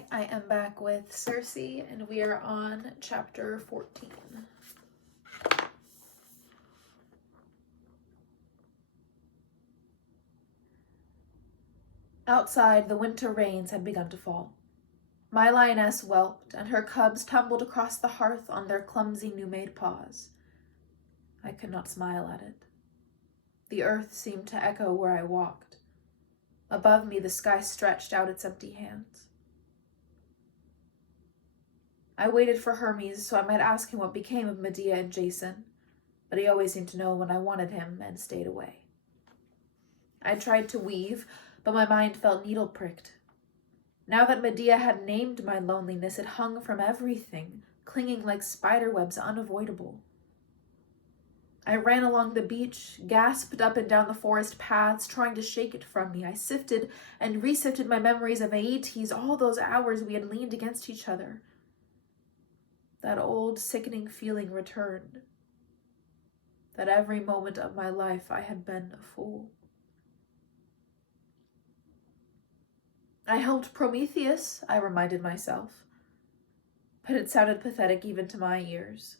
Alright, I am back with Circe, and we are on chapter 14. Outside, the winter rains had begun to fall. My lioness whelped, and her cubs tumbled across the hearth on their clumsy new-made paws. I could not smile at it. The earth seemed to echo where I walked. Above me, the sky stretched out its empty hands. I waited for Hermes so I might ask him what became of Medea and Jason, but he always seemed to know when I wanted him and stayed away. I tried to weave, but my mind felt needle-pricked. Now that Medea had named my loneliness, it hung from everything, clinging like spiderwebs unavoidable. I ran along the beach, gasped up and down the forest paths, trying to shake it from me. I sifted and resifted my memories of Aeetes, all those hours we had leaned against each other. That old, sickening feeling returned. That every moment of my life I had been a fool. I helped Prometheus, I reminded myself. But it sounded pathetic even to my ears.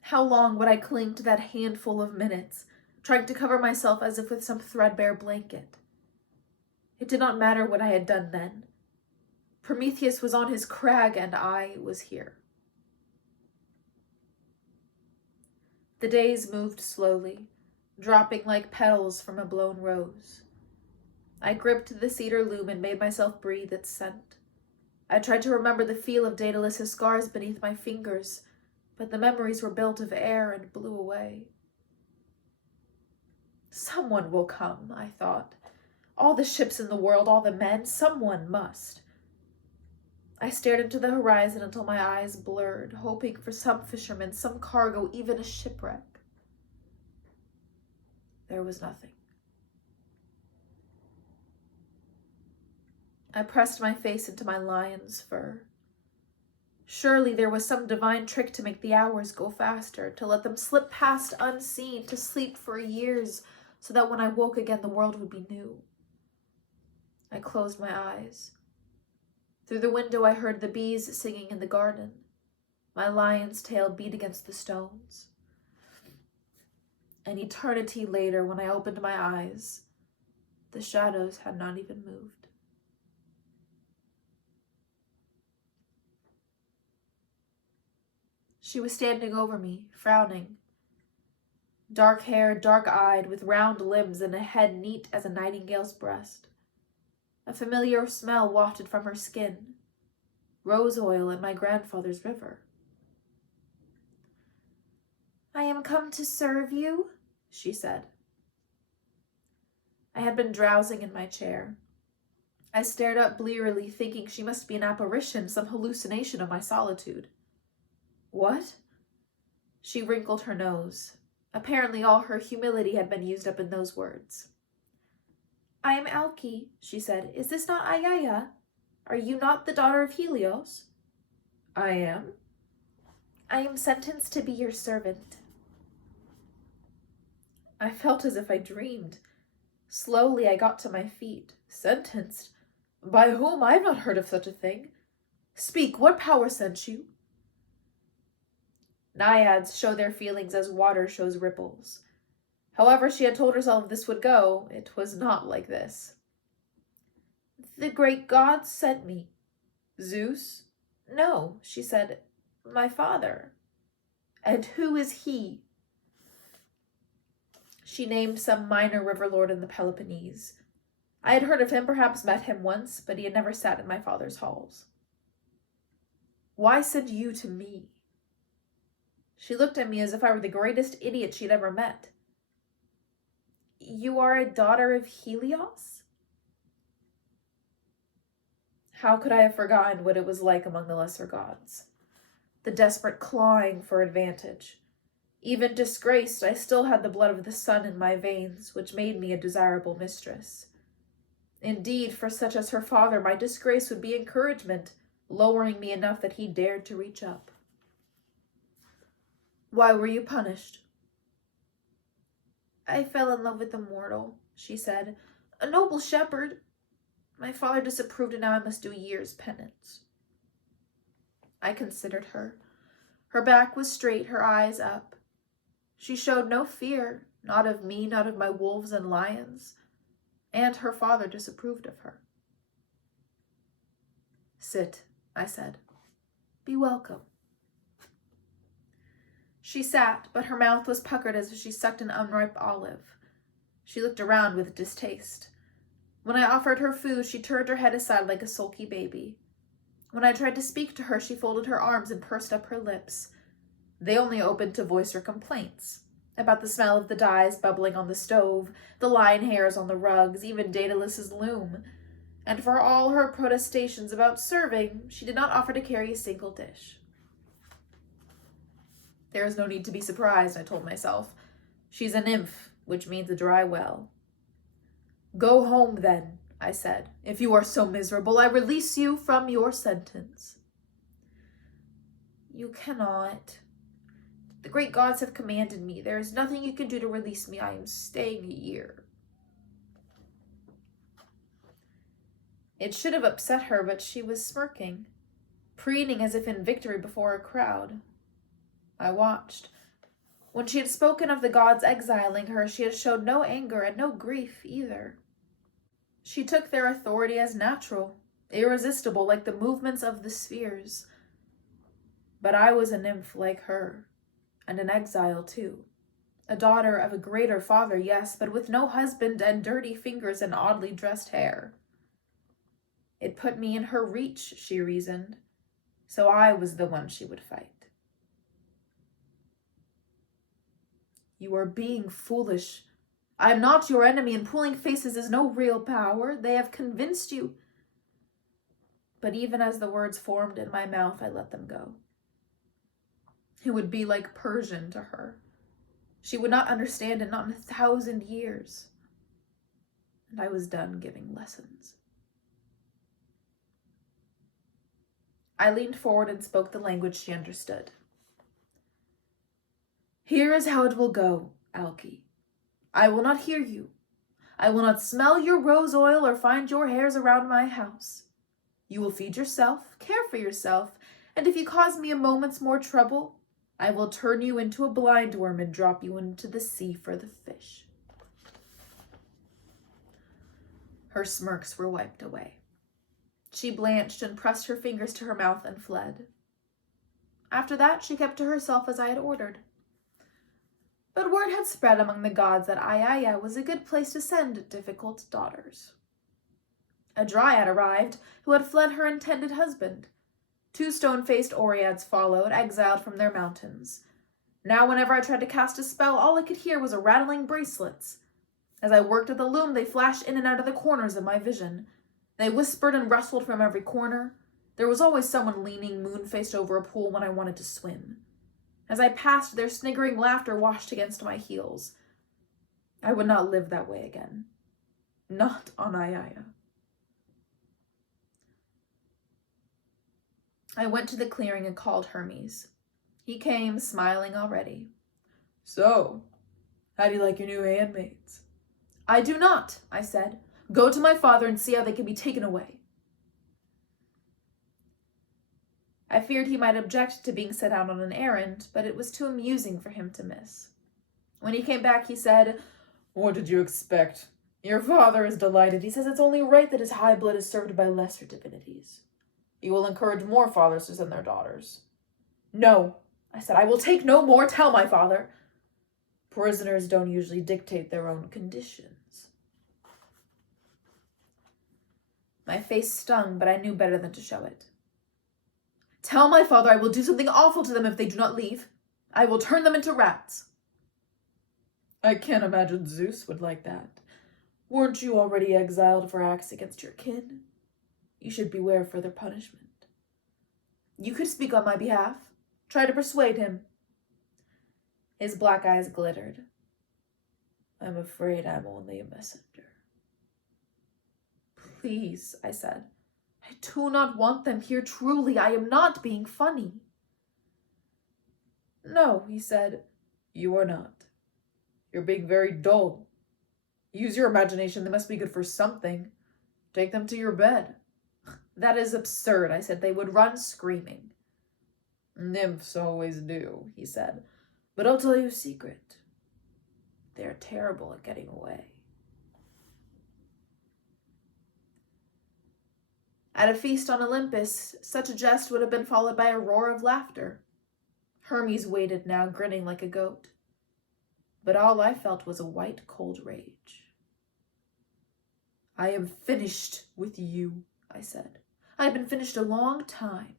How long would I cling to that handful of minutes, trying to cover myself as if with some threadbare blanket? It did not matter what I had done then. Prometheus was on his crag and I was here. The days moved slowly, dropping like petals from a blown rose. I gripped the cedar loom and made myself breathe its scent. I tried to remember the feel of Daedalus's scars beneath my fingers, but the memories were built of air and blew away. Someone will come, I thought. All the ships in the world, all the men, someone must. I stared into the horizon until my eyes blurred, hoping for some fisherman, some cargo, even a shipwreck. There was nothing. I pressed my face into my lion's fur. Surely there was some divine trick to make the hours go faster, to let them slip past unseen, to sleep for years, so that when I woke again the world would be new. I closed my eyes. Through the window I heard the bees singing in the garden. My lion's tail beat against the stones. An eternity later, when I opened my eyes, the shadows had not even moved. She was standing over me, frowning. Dark-haired, dark-eyed, with round limbs and a head neat as a nightingale's breast. A familiar smell wafted from her skin, rose oil and my grandfather's river. "I am come to serve you," she said. I had been drowsing in my chair. I stared up blearily, thinking she must be an apparition, some hallucination of my solitude. "What?" She wrinkled her nose. Apparently all her humility had been used up in those words. "I am Alki," she said. "Is this not Ayaya? Are you not the daughter of Helios?" "I am." "I am sentenced to be your servant." I felt as if I dreamed. Slowly I got to my feet. Sentenced? By whom? I have not heard of such a thing. Speak, what power sent you? Naiads show their feelings as water shows ripples. However she had told herself this would go, it was not like this. "The great gods sent me." "Zeus?" "No," she said, "my father." "And who is he?" She named some minor river lord in the Peloponnese. I had heard of him, perhaps met him once, but he had never sat in my father's halls. "Why send you to me?" She looked at me as if I were the greatest idiot she'd ever met. "You are a daughter of Helios?" How could I have forgotten what it was like among the lesser gods? The desperate clawing for advantage. Even disgraced, I still had the blood of the sun in my veins, which made me a desirable mistress. Indeed, for such as her father, my disgrace would be encouragement, lowering me enough that he dared to reach up. "Why were you punished?" "I fell in love with a mortal," she said. "A noble shepherd." My father disapproved, and now I must do a year's penance. I considered her. Her back was straight, her eyes up. She showed no fear, not of me, not of my wolves and lions, and her father disapproved of her. Sit, I said. Be welcome. She sat, but her mouth was puckered as if she sucked an unripe olive. She looked around with distaste. When I offered her food, she turned her head aside like a sulky baby. When I tried to speak to her, she folded her arms and pursed up her lips. They only opened to voice her complaints about the smell of the dyes bubbling on the stove, the lion hairs on the rugs, even Daedalus's loom. And for all her protestations about serving, she did not offer to carry a single dish. There is no need to be surprised, I told myself. She's a nymph, which means a dry well. Go home, then, I said. If you are so miserable, I release you from your sentence. You cannot. The great gods have commanded me. There is nothing you can do to release me. I am staying a year. It should have upset her, but she was smirking, preening as if in victory before a crowd. I watched. When she had spoken of the gods exiling her, she had showed no anger and no grief either. She took their authority as natural, irresistible, like the movements of the spheres. But I was a nymph like her, and an exile too. A daughter of a greater father, yes, but with no husband and dirty fingers and oddly dressed hair. It put me in her reach, she reasoned, so I was the one she would fight. You are being foolish. I am not your enemy, and pulling faces is no real power. They have convinced you. But even as the words formed in my mouth, I let them go. It would be like Persian to her. She would not understand it, not in 1,000 years. And I was done giving lessons. I leaned forward and spoke the language she understood. Here is how it will go, Alki. I will not hear you. I will not smell your rose oil or find your hairs around my house. You will feed yourself, care for yourself, and if you cause me a moment's more trouble, I will turn you into a blind worm and drop you into the sea for the fish. Her smirks were wiped away. She blanched and pressed her fingers to her mouth and fled. After that, she kept to herself as I had ordered. But word had spread among the gods that Ayaya was a good place to send difficult daughters. A dryad arrived who had fled her intended husband. 2 stone-faced Oreads followed, exiled from their mountains. Now whenever I tried to cast a spell, all I could hear was rattling bracelets. As I worked at the loom, they flashed in and out of the corners of my vision. They whispered and rustled from every corner. There was always someone leaning moon-faced over a pool when I wanted to swim. As I passed, their sniggering laughter washed against my heels. I would not live that way again. Not on Ayaya. I went to the clearing and called Hermes. He came, smiling already. So, how do you like your new handmaids? I do not, I said. Go to my father and see how they can be taken away. I feared he might object to being set out on an errand, but it was too amusing for him to miss. When he came back, he said, What did you expect? Your father is delighted. He says it's only right that his high blood is served by lesser divinities. He will encourage more fathers to send their daughters. No, I said, I will take no more. Tell my father. Prisoners don't usually dictate their own conditions. My face stung, but I knew better than to show it. Tell my father I will do something awful to them if they do not leave. I will turn them into rats. I can't imagine Zeus would like that. Weren't you already exiled for acts against your kin? You should beware further punishment. You could speak on my behalf. Try to persuade him. His black eyes glittered. I'm afraid I'm only a messenger. Please, I said. I do not want them here, truly. I am not being funny. No, he said. You are not. You're being very dull. Use your imagination. They must be good for something. Take them to your bed. That is absurd, I said. They would run screaming. Nymphs always do, he said. But I'll tell you a secret. They're terrible at getting away. At a feast on Olympus, such a jest would have been followed by a roar of laughter. Hermes waited now, grinning like a goat. But all I felt was a white, cold rage. I am finished with you, I said. I have been finished a long time.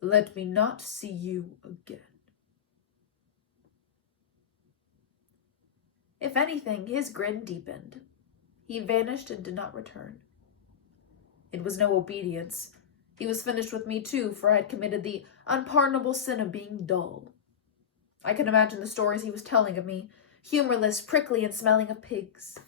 Let me not see you again. If anything, his grin deepened. He vanished and did not return. It was no obedience. He was finished with me too, for I had committed the unpardonable sin of being dull. I could imagine the stories he was telling of me, humorless, prickly, and smelling of pigs.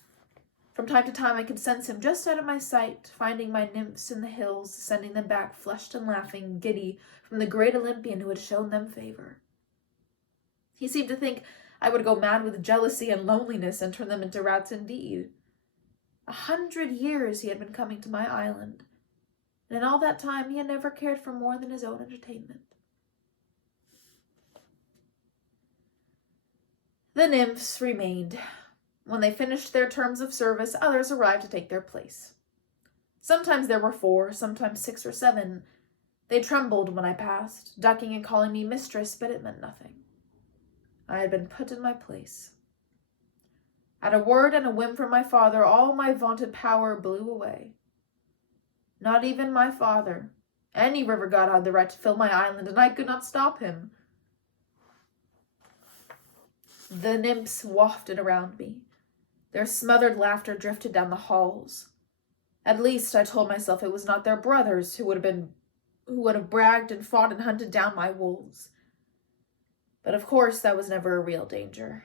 From time to time I could sense him just out of my sight, finding my nymphs in the hills, sending them back flushed and laughing, giddy, from the great Olympian who had shown them favor. He seemed to think I would go mad with jealousy and loneliness and turn them into rats indeed. 100 years he had been coming to my island, and in all that time he had never cared for more than his own entertainment. The nymphs remained. When they finished their terms of service, others arrived to take their place. Sometimes there were 4, sometimes 6 or 7. They trembled when I passed, ducking and calling me mistress, but it meant nothing. I had been put in my place. At a word and a whim from my father, all my vaunted power blew away. Not even my father. Any river god had the right to fill my island, and I could not stop him. The nymphs wafted around me. Their smothered laughter drifted down the halls. At least, I told myself, it was not their brothers who would have bragged and fought and hunted down my wolves. But of course, that was never a real danger.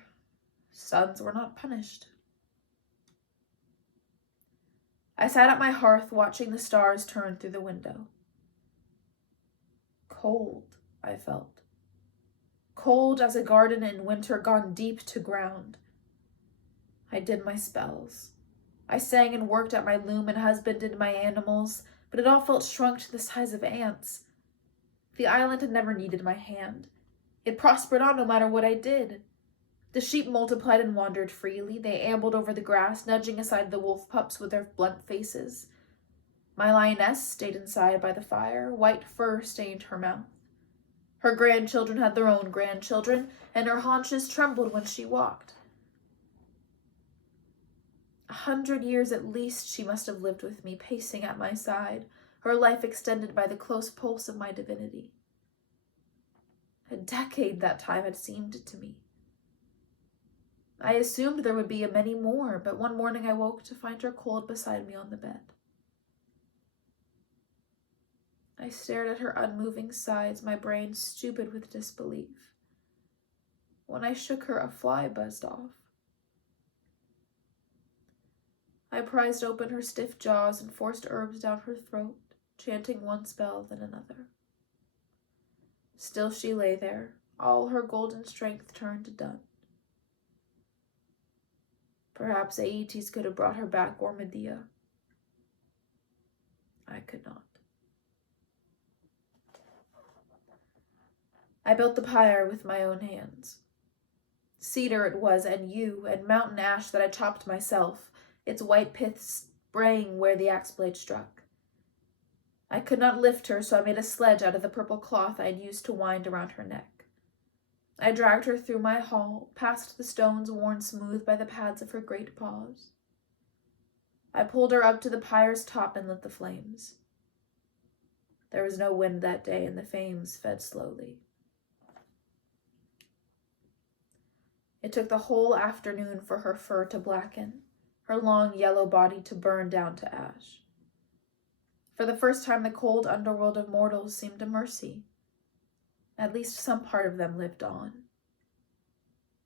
Sons were not punished. I sat at my hearth watching the stars turn through the window. Cold, I felt. Cold as a garden in winter gone deep to ground. I did my spells. I sang and worked at my loom and husbanded my animals, but it all felt shrunk to the size of ants. The island had never needed my hand. It prospered on no matter what I did. The sheep multiplied and wandered freely. They ambled over the grass, nudging aside the wolf pups with their blunt faces. My lioness stayed inside by the fire. White fur stained her mouth. Her grandchildren had their own grandchildren, and her haunches trembled when she walked. 100 years at least she must have lived with me, pacing at my side, her life extended by the close pulse of my divinity. A decade that time had seemed to me. I assumed there would be many more, but one morning I woke to find her cold beside me on the bed. I stared at her unmoving sides, my brain stupid with disbelief. When I shook her, a fly buzzed off. I prized open her stiff jaws and forced herbs down her throat, chanting one spell then another. Still she lay there, all her golden strength turned to dust. Perhaps Aeetes could have brought her back, or Medea. I could not. I built the pyre with my own hands. Cedar it was, and yew, and mountain ash that I chopped myself, its white pith spraying where the axe blade struck. I could not lift her, so I made a sledge out of the purple cloth I had used to wind around her neck. I dragged her through my hall, past the stones worn smooth by the pads of her great paws. I pulled her up to the pyre's top and lit the flames. There was no wind that day, and the flames fed slowly. It took the whole afternoon for her fur to blacken, her long yellow body to burn down to ash. For the first time, the cold underworld of mortals seemed a mercy. At least some part of them lived on.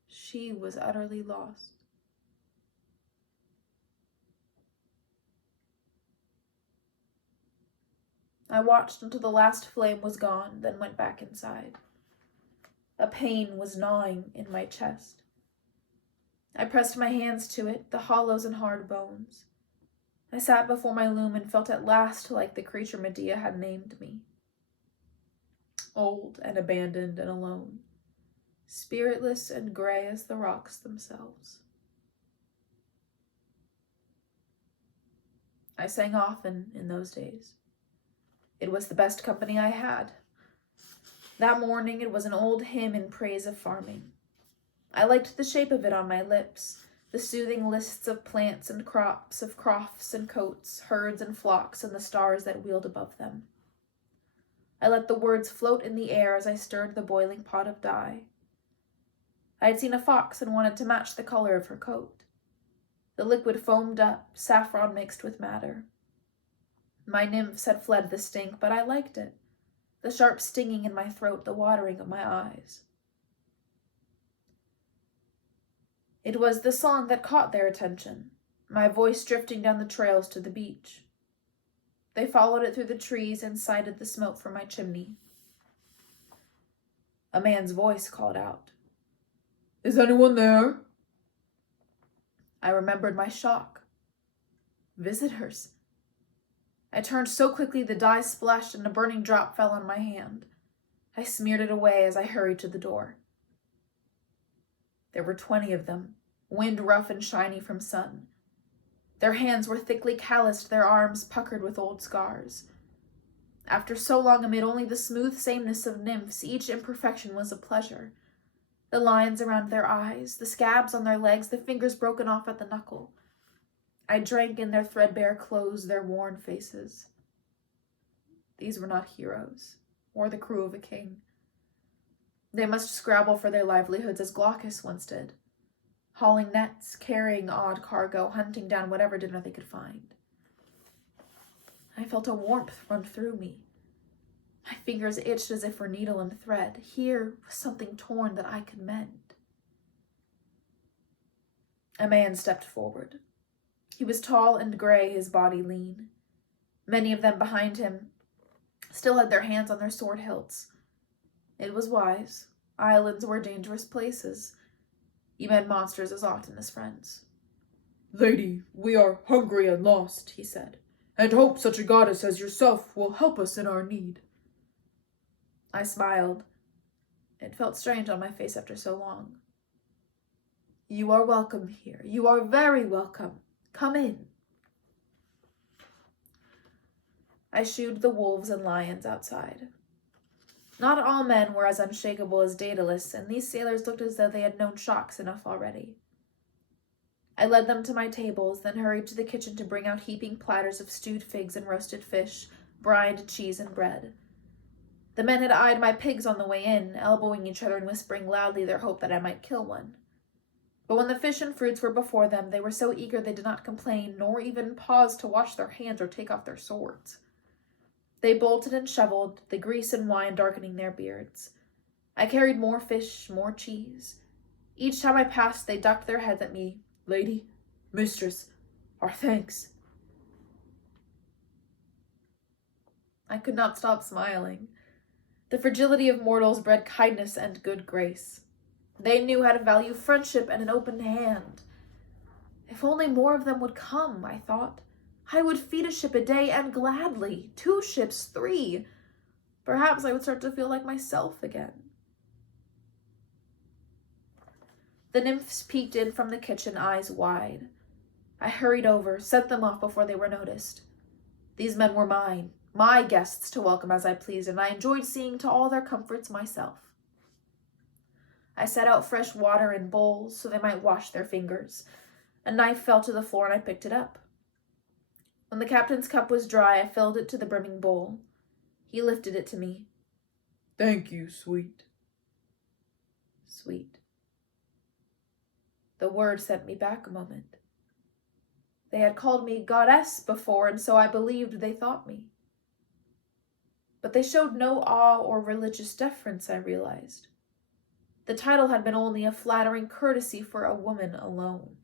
She was utterly lost. I watched until the last flame was gone, then went back inside. A pain was gnawing in my chest. I pressed my hands to it, the hollows and hard bones. I sat before my loom and felt at last like the creature Medea had named me. Old and abandoned and alone, spiritless and gray as the rocks themselves. I sang often in those days. It was the best company I had. That morning it was an old hymn in praise of farming. I liked the shape of it on my lips, the soothing lists of plants and crops, of crofts and coats, herds and flocks, and the stars that wheeled above them. I let the words float in the air as I stirred the boiling pot of dye. I had seen a fox and wanted to match the color of her coat. The liquid foamed up, saffron mixed with madder. My nymphs had fled the stink, but I liked it. The sharp stinging in my throat, the watering of my eyes. It was the song that caught their attention, my voice drifting down the trails to the beach. They followed it through the trees and sighted the smoke from my chimney. A man's voice called out, "Is anyone there?" I remembered my shock. Visitors. I turned so quickly the dye splashed and a burning drop fell on my hand. I smeared it away as I hurried to the door. There were 20 of them, wind rough and shiny from sun. Their hands were thickly calloused, their arms puckered with old scars. After so long amid only the smooth sameness of nymphs, each imperfection was a pleasure. The lines around their eyes, the scabs on their legs, the fingers broken off at the knuckle. I drank in their threadbare clothes, their worn faces. These were not heroes, or the crew of a king. They must scrabble for their livelihoods as Glaucus once did, hauling nets, carrying odd cargo, hunting down whatever dinner they could find. I felt a warmth run through me. My fingers itched as if for needle and thread. Here was something torn that I could mend. A man stepped forward. He was tall and gray, his body lean. Many of them behind him still had their hands on their sword hilts. It was wise. Islands were dangerous places. You met monsters as often as friends. "Lady, we are hungry and lost," he said, "and hope such a goddess as yourself will help us in our need." I smiled. It felt strange on my face after so long. "You are welcome here. You are very welcome. Come in." I shooed the wolves and lions outside. Not all men were as unshakable as Daedalus, and these sailors looked as though they had known shocks enough already. I led them to my tables, then hurried to the kitchen to bring out heaping platters of stewed figs and roasted fish, brined cheese and bread. The men had eyed my pigs on the way in, elbowing each other and whispering loudly their hope that I might kill one. But when the fish and fruits were before them, they were so eager they did not complain, nor even pause to wash their hands or take off their swords. They bolted and shoveled, the grease and wine darkening their beards. I carried more fish, more cheese. Each time I passed, they ducked their heads at me. "Lady, mistress, our thanks." I could not stop smiling. The fragility of mortals bred kindness and good grace. They knew how to value friendship and an open hand. If only more of them would come, I thought. I would feed a ship a day, and gladly. 2 ships, 3. Perhaps I would start to feel like myself again. The nymphs peeked in from the kitchen, eyes wide. I hurried over, sent them off before they were noticed. These men were mine, my guests to welcome as I pleased, and I enjoyed seeing to all their comforts myself. I set out fresh water in bowls so they might wash their fingers. A knife fell to the floor and I picked it up. When the captain's cup was dry, I filled it to the brimming bowl. He lifted it to me. "Thank you, sweet." Sweet. The word sent me back a moment. They had called me goddess before, and so I believed they thought me. But they showed no awe or religious deference, I realized. The title had been only a flattering courtesy for a woman alone.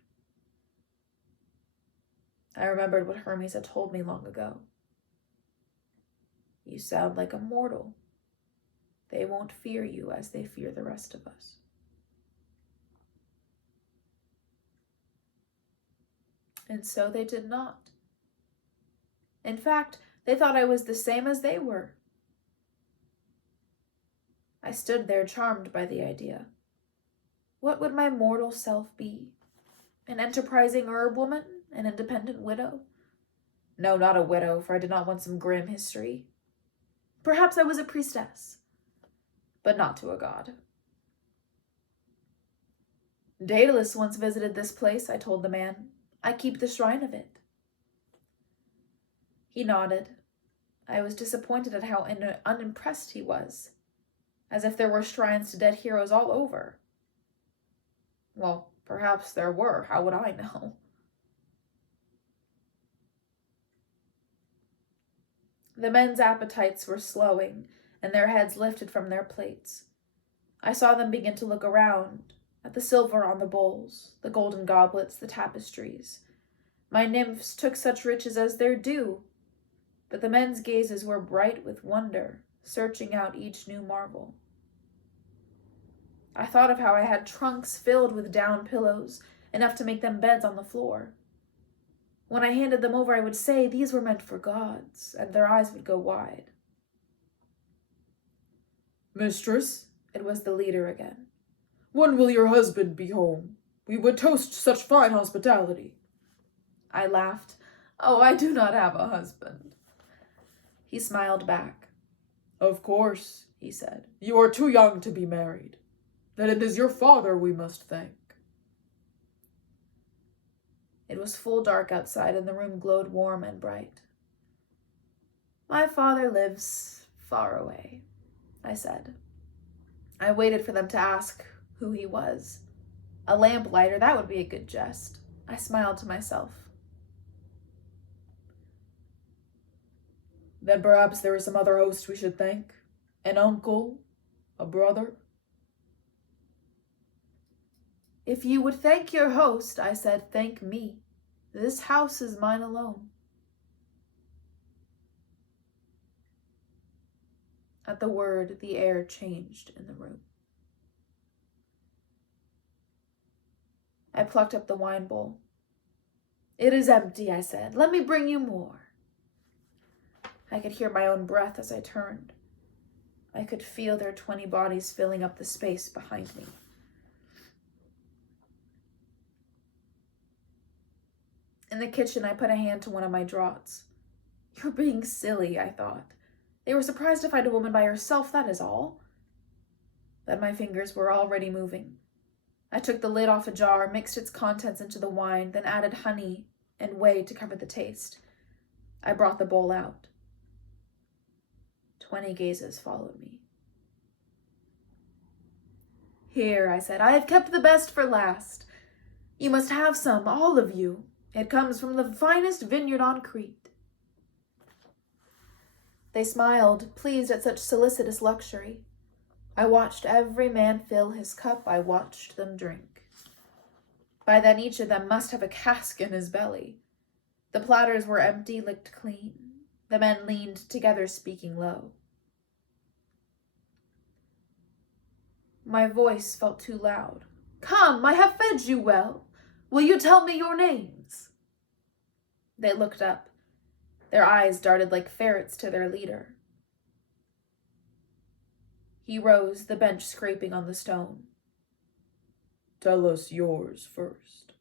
I remembered what Hermes had told me long ago. You sound like a mortal. They won't fear you as they fear the rest of us. And so they did not. In fact, they thought I was the same as they were. I stood there charmed by the idea. What would my mortal self be? An enterprising herb woman? An independent widow? No, not a widow, for I did not want some grim history. Perhaps I was a priestess, but not to a god. Daedalus once visited this place, I told the man. I keep the shrine of it. He nodded. I was disappointed at how unimpressed he was, as if there were shrines to dead heroes all over. Well, perhaps there were. How would I know? The men's appetites were slowing, and their heads lifted from their plates. I saw them begin to look around, at the silver on the bowls, the golden goblets, the tapestries. My nymphs took such riches as their due, but the men's gazes were bright with wonder, searching out each new marvel. I thought of how I had trunks filled with down pillows, enough to make them beds on the floor. When I handed them over, I would say these were meant for gods, and their eyes would go wide. Mistress, it was the leader again. When will your husband be home? We would toast such fine hospitality. I laughed. Oh, I do not have a husband. He smiled back. Of course, he said. You are too young to be married. Then it is your father we must thank. It was full dark outside, and the room glowed warm and bright. My father lives far away, I said. I waited for them to ask who he was. A lamplighter, that would be a good jest. I smiled to myself. Then perhaps there is some other host we should thank? An uncle? A brother? If you would thank your host, I said, thank me. This house is mine alone. At the word, the air changed in the room. I plucked up the wine bowl. It is empty, I said. Let me bring you more. I could hear my own breath as I turned. I could feel their 20 bodies filling up the space behind me. In the kitchen, I put a hand to one of my draughts. You're being silly, I thought. They were surprised to find a woman by herself, that is all. Then my fingers were already moving. I took the lid off a jar, mixed its contents into the wine, then added honey and whey to cover the taste. I brought the bowl out. 20 gazes followed me. Here, I said, I have kept the best for last. You must have some, all of you. It comes from the finest vineyard on Crete. They smiled, pleased at such solicitous luxury. I watched every man fill his cup. I watched them drink. By then each of them must have a cask in his belly. The platters were empty, licked clean. The men leaned together, speaking low. My voice felt too loud. Come, I have fed you well. Will you tell me your names? They looked up. Their eyes darted like ferrets to their leader. He rose, the bench scraping on the stone. Tell us yours first.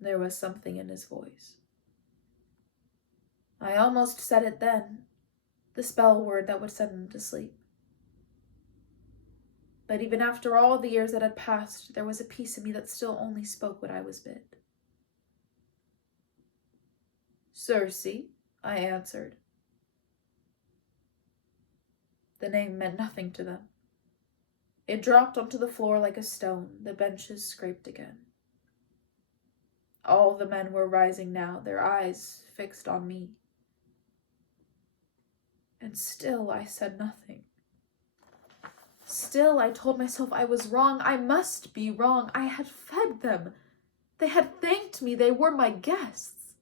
There was something in his voice. I almost said it then, the spell word that would send him to sleep. But even after all the years that had passed, there was a piece of me that still only spoke what I was bid. Circe, I answered. The name meant nothing to them. It dropped onto the floor like a stone. The benches scraped again. All the men were rising now, their eyes fixed on me. And still I said nothing. Still I told myself I was wrong. I must be wrong. I had fed them. They had thanked me. They were my guests.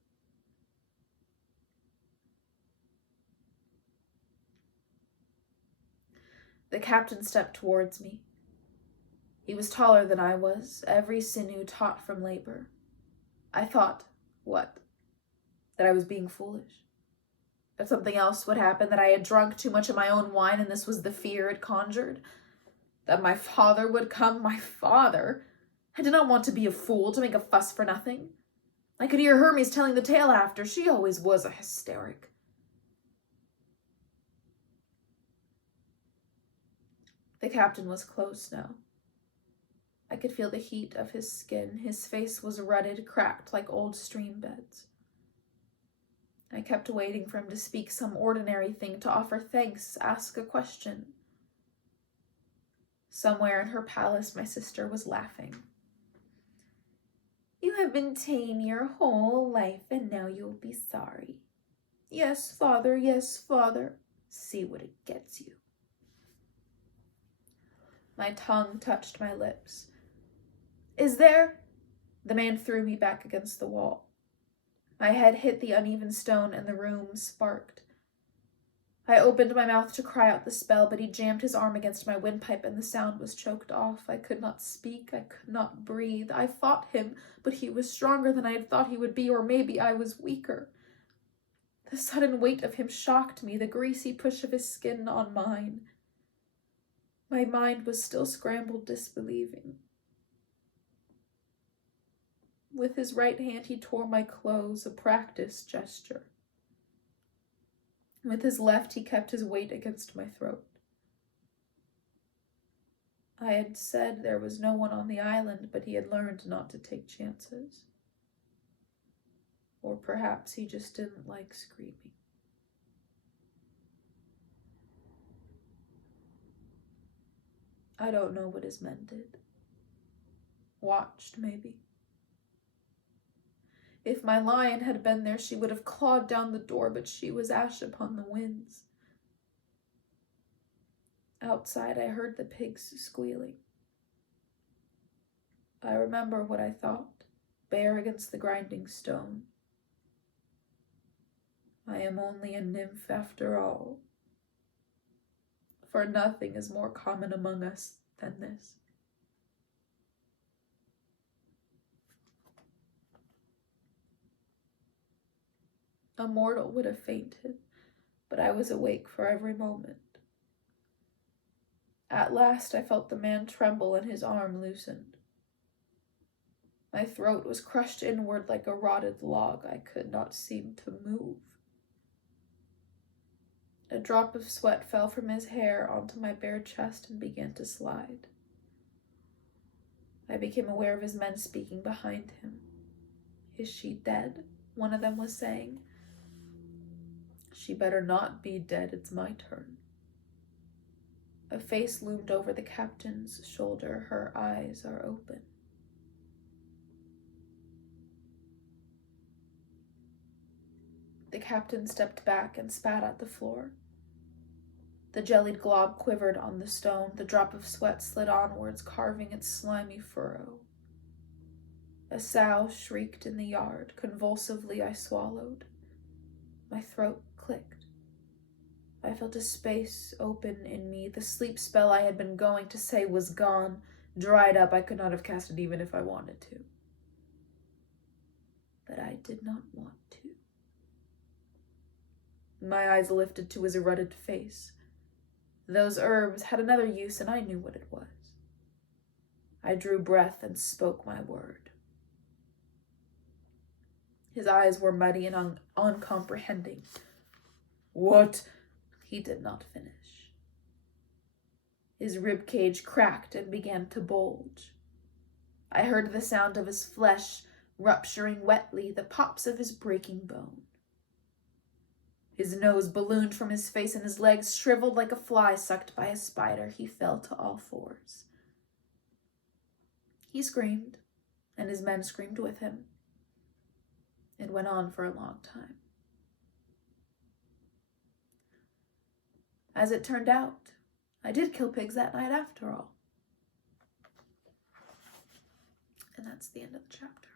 The captain stepped towards me. He was taller than I was, every sinew taut from labor. I thought, What? That I was being foolish? That something else would happen, that I had drunk too much of my own wine and this was the fear it conjured? That my father would come? My father? I did not want to be a fool, to make a fuss for nothing. I could hear Hermes telling the tale after. She always was a hysteric. The captain was close now. I could feel the heat of his skin. His face was rutted, cracked like old stream beds. I kept waiting for him to speak some ordinary thing, to offer thanks, ask a question. Somewhere in her palace, my sister was laughing. You have been tame your whole life, and now you'll be sorry. Yes, father, yes, father. See what it gets you. My tongue touched my lips. Is there? The man threw me back against the wall. My head hit the uneven stone, and the room sparked. I opened my mouth to cry out the spell, but he jammed his arm against my windpipe, and the sound was choked off. I could not speak. I could not breathe. I fought him, but he was stronger than I had thought he would be, or maybe I was weaker. The sudden weight of him shocked me, the greasy push of his skin on mine. My mind was still scrambled, disbelieving. With his right hand, he tore my clothes, a practiced gesture. With his left, he kept his weight against my throat. I had said there was no one on the island, but he had learned not to take chances. Or perhaps he just didn't like screaming. I don't know what his men did. Watched, maybe. If my lion had been there, she would have clawed down the door, but she was ash upon the winds. Outside, I heard the pigs squealing. I remember what I thought, bare against the grinding stone. I am only a nymph after all, for nothing is more common among us than this. A mortal would have fainted, but I was awake for every moment. At last I felt the man tremble and his arm loosened. My throat was crushed inward like a rotted log. I could not seem to move. A drop of sweat fell from his hair onto my bare chest and began to slide. I became aware of his men speaking behind him. Is she dead? One of them was saying. She better not be dead, it's my turn. A face loomed over the captain's shoulder. Her eyes are open. The captain stepped back and spat at the floor. The jellied glob quivered on the stone. The drop of sweat slid onwards, carving its slimy furrow. A sow shrieked in the yard. Convulsively I swallowed. My throat clicked. I felt a space open in me. The sleep spell I had been going to say was gone, dried up. I could not have cast it even if I wanted to. But I did not want to. My eyes lifted to his rutted face. Those herbs had another use, and I knew what it was. I drew breath and spoke my word. His eyes were muddy and uncomprehending. What? He did not finish. His rib cage cracked and began to bulge. I heard the sound of his flesh rupturing wetly, the pops of his breaking bone. His nose ballooned from his face and his legs shriveled like a fly sucked by a spider. He fell to all fours. He screamed, and his men screamed with him. It went on for a long time. As it turned out, I did kill pigs that night after all. And that's the end of the chapter.